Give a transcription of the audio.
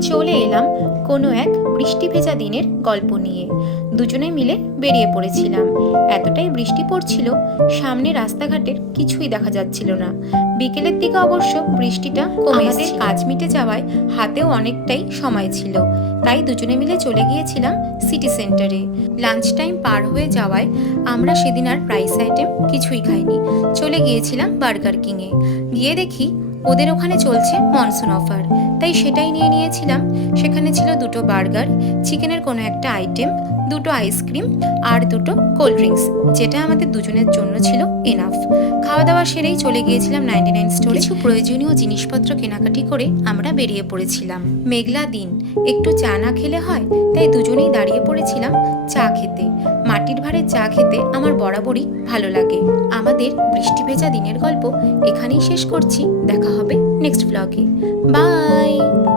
চলে এলাম কোনো এক বৃষ্টি ভেজা দিনের গল্প নিয়ে। দুজনে মিলে বেরিয়ে পড়েছিলাম। এতটাই বৃষ্টি পড়ছিল, সামনে রাস্তাঘাটের কিছুই দেখা যাচ্ছিল না। বিকেলের দিকে অবশ্য বৃষ্টিটা কমে এসেছিল। কাজ মিটে যাওয়ায় হাতেও অনেকটাই সময় ছিল, তাই দুজনে মিলে চলে গিয়েছিলাম সিটি সেন্টারে। লাঞ্চ টাইম পার হয়ে যাওয়ায় আমরা সেদিন আর রাইস আইটেম কিছুই খাইনি, চলে গিয়েছিলাম বার্গার কিংয়ে। গিয়ে দেখি ওদের ওখানে চলছে মনসুন অফার, তাই সেটাই নিয়ে নিয়েছিলাম। সেখানে ছিল দুটো বার্গার, চিকেনের কোনো একটা আইটেম, দুটো আইসক্রিম আর দুটো কোল্ড ড্রিঙ্কস, যেটা আমাদের দুজনের জন্য ছিল এনাফ। খাওয়া দাওয়া সেরেই চলে গিয়েছিলাম 99 স্টোরে। কিছু প্রয়োজনীয় জিনিসপত্র কেনাকাটি করে আমরা বেরিয়ে পড়েছিলাম। মেঘলা দিন, একটু চা না খেলে হয়, তাই দুজনেই দাঁড়িয়ে পড়েছিলাম চা খেতে। মাটির ভাঁড়ের চা খেতে আমার বরাবরই ভালো লাগে। আমাদের বৃষ্টি ভেজা দিনের গল্প এখানেই শেষ করছি। দেখা হবে নেক্সট ব্লগে। বাই।